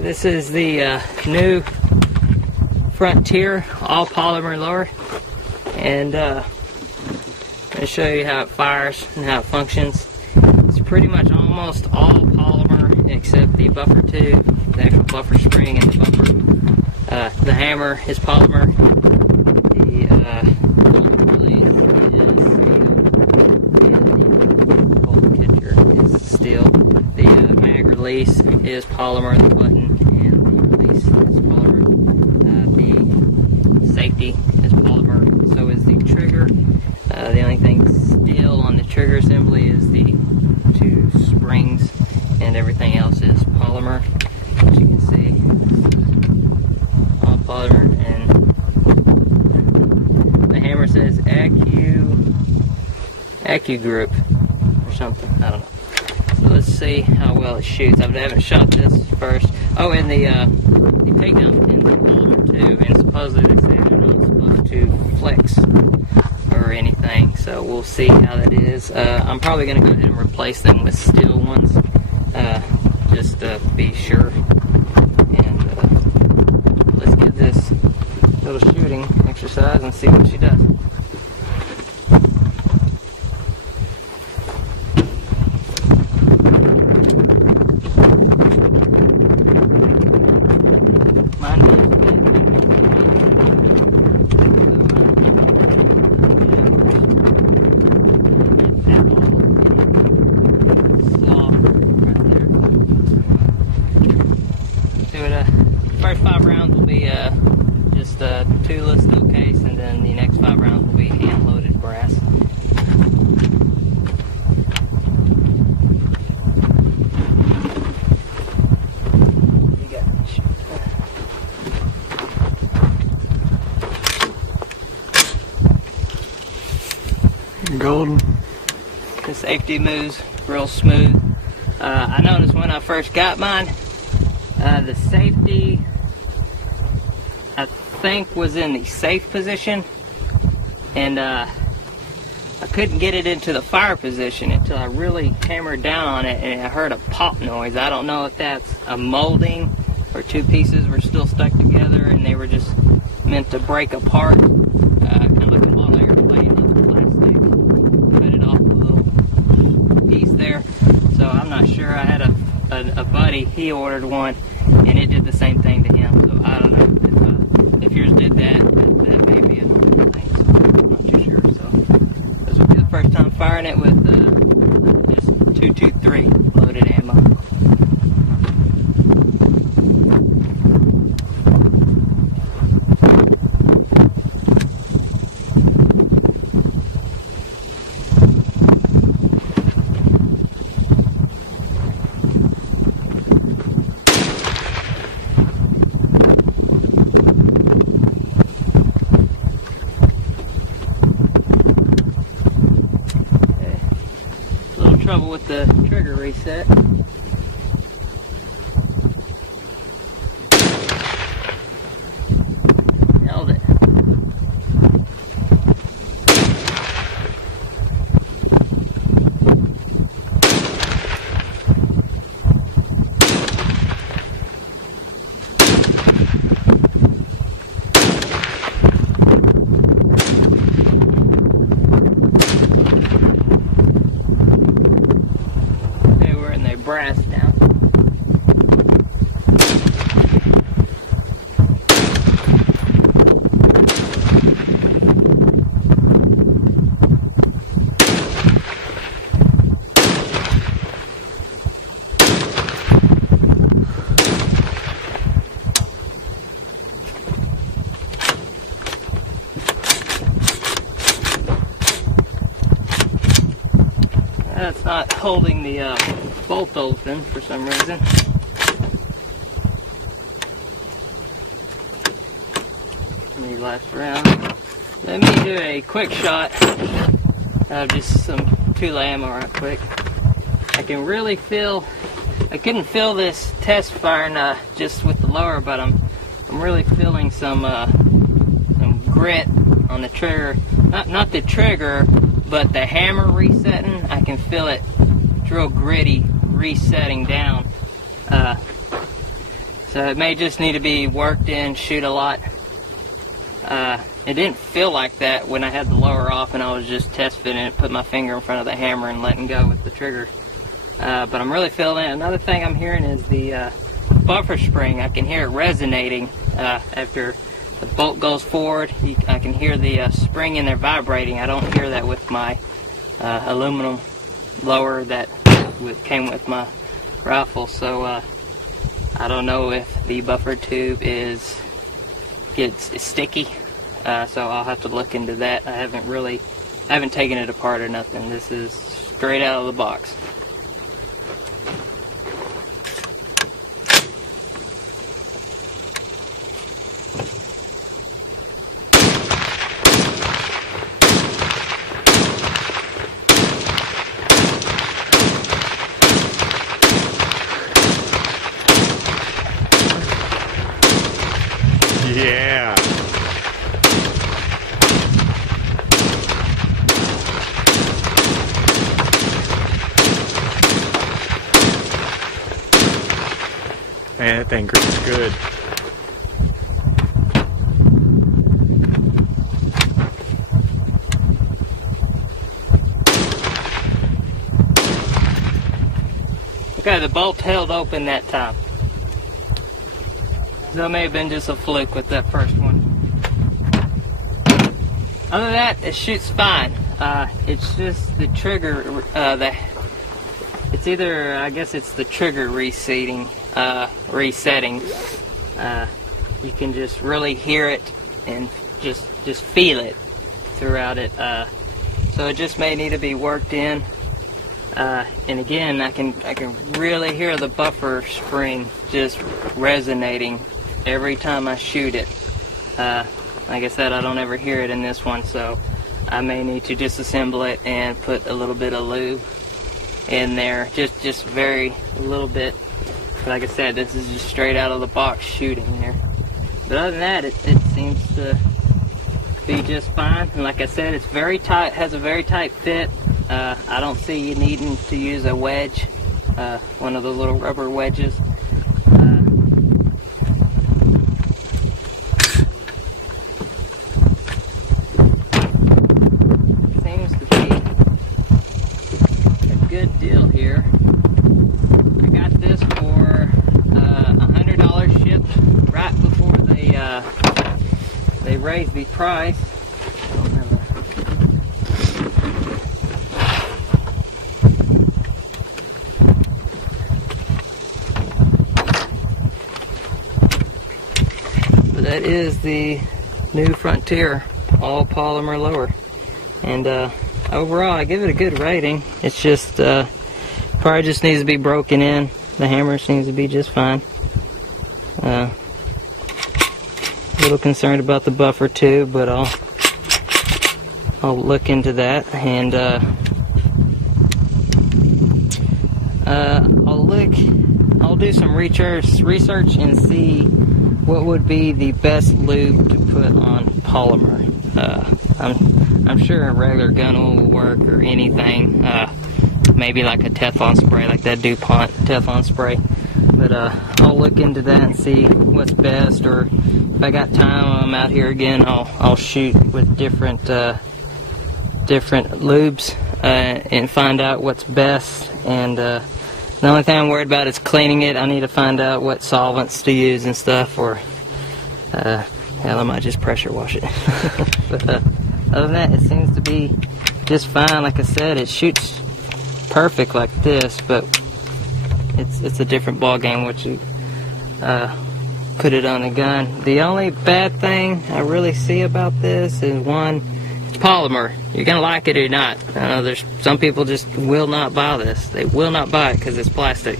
This is the new Frontier all polymer lower, and I'm going to show you how it fires and how it functions. It's pretty much almost all polymer except the buffer tube, the actual buffer spring and the buffer. The hammer is polymer. The release is steel, and the bolt catcher is steel. The mag release is polymer, the button and the release is polymer. The safety is polymer, so is the trigger. The only thing steel on the trigger assembly is the two springs, and everything else is polymer. As you can see, all polymer, and the hammer says Accu Group or something, I don't know. So let's see how well it shoots. I haven't shot this first. Oh, and the takedown pins are polymer too, and supposedly they say they're not supposed to flex or anything, so we'll see how that is. I'm probably going to go ahead and replace them with steel ones, just to be sure. And let's get this little shooting exercise and see what she does. First 5 rounds will be just a toolless steel case, and then the next 5 rounds will be hand-loaded brass. Golden. The safety moves real smooth. I noticed when I first got mine, the safety, I think, was in the safe position, and I couldn't get it into the fire position until I really hammered down on it, and I heard a pop noise. I don't know if that's a molding or two pieces were still stuck together and they were just meant to break apart, kind of like a model airplane on the plastic. Cut it off a little piece there, so I'm not sure. I had a buddy, he ordered one, and it did the same thing to him, so I don't know if yours did that may be a normal thing, so I'm not too sure. So this will be the first time firing it with just 223 loaded ammo. Trouble with the trigger reset. Held it. Brass down. That's not holding the bolt open for some reason. Let me last round. Let me do a quick shot of just some Tula ammo right quick. I can really feel, I couldn't feel this test firing just with the lower, but I'm really feeling some grit on the trigger. Not the trigger, but the hammer resetting. I can feel it. It's real gritty resetting down. So it may just need to be worked in, shoot a lot. It didn't feel like that when I had the lower off and I was just test fitting it, put my finger in front of the hammer and letting go with the trigger. But I'm really feeling it. Another thing I'm hearing is the buffer spring. I can hear it resonating after the bolt goes forward. I can hear the spring in there vibrating. I don't hear that with my aluminum lower that came with my rifle. So I don't know if the buffer tube gets sticky. So I'll have to look into that. I haven't taken it apart or nothing. This is straight out of the box. Yeah. Man, that thing grips good. Okay, the bolt held open that time. So it may have been just a fluke with that first one. Other than that, it shoots fine. It's just the trigger, it's either, I guess it's the trigger resetting. You can just really hear it and just feel it throughout it. So it just may need to be worked in. And again, I can really hear the buffer spring just resonating every time I shoot it. Like I said, I don't ever hear it in this one, so I may need to disassemble it and put a little bit of lube in there, just a little bit. But like I said, this is just straight out of the box shooting there. But other than that, it seems to be just fine. And like I said, it's very tight, has a very tight fit. I don't see you needing to use a wedge, one of those little rubber wedges. Seems to be a good deal here. I got this for $100 shipped right before they raised the price. I don't have a that is the new Frontier all polymer lower, and overall I give it a good rating. It's just probably just needs to be broken in. The hammer seems to be just fine. A little concerned about the buffer tube, but I'll look into that, and I'll do some research and see what would be the best lube to put on polymer. I'm sure a regular gun oil will work, or anything. Maybe like a Teflon spray, like that DuPont Teflon spray. But I'll look into that and see what's best. Or if I got time, I'm out here again, I'll shoot with different lubes and find out what's best. And the only thing I'm worried about is cleaning it. I need to find out what solvents to use and stuff, or hell, I might just pressure wash it. But other than that, it seems to be just fine. Like I said, it shoots perfect like this, but it's a different ball game once you put it on a gun. The only bad thing I really see about this is, one, it's polymer. You're gonna like it or not. I know there's some people just will not buy this. They will not buy it because it's plastic.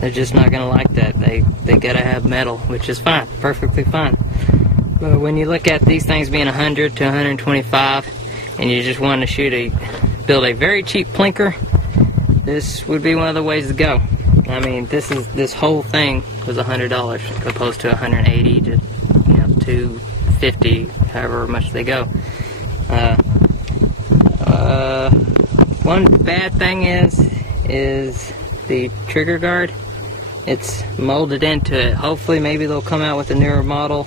They're just not gonna like that. They gotta have metal, which is fine, perfectly fine. But when you look at these things being 100 to 125, and you just want to build a very cheap plinker, this would be one of the ways to go. I mean, this whole thing was $100 opposed to 180 to $250, however much they go. One bad thing is the trigger guard. it's molded into it. Hopefully maybe they'll come out with a newer model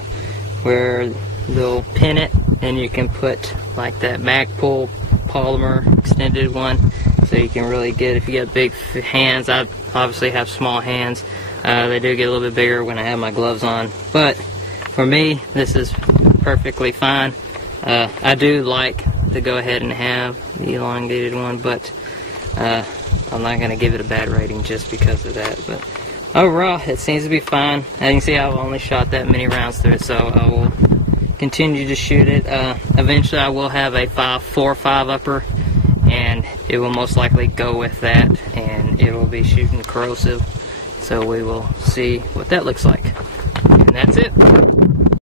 where they'll pin it and you can put like that Magpul polymer extended one, so you can really get, if you got big hands. I obviously have small hands. They do get a little bit bigger when I have my gloves on, but for me this is perfectly fine. I do like to go ahead and have the elongated one, but I'm not going to give it a bad rating just because of that. But overall it seems to be fine. As you can see, I've only shot that many rounds through it, so I will continue to shoot it. Eventually I will have a 4.5 upper, and it will most likely go with that, and it will be shooting corrosive, so we will see what that looks like. And that's it.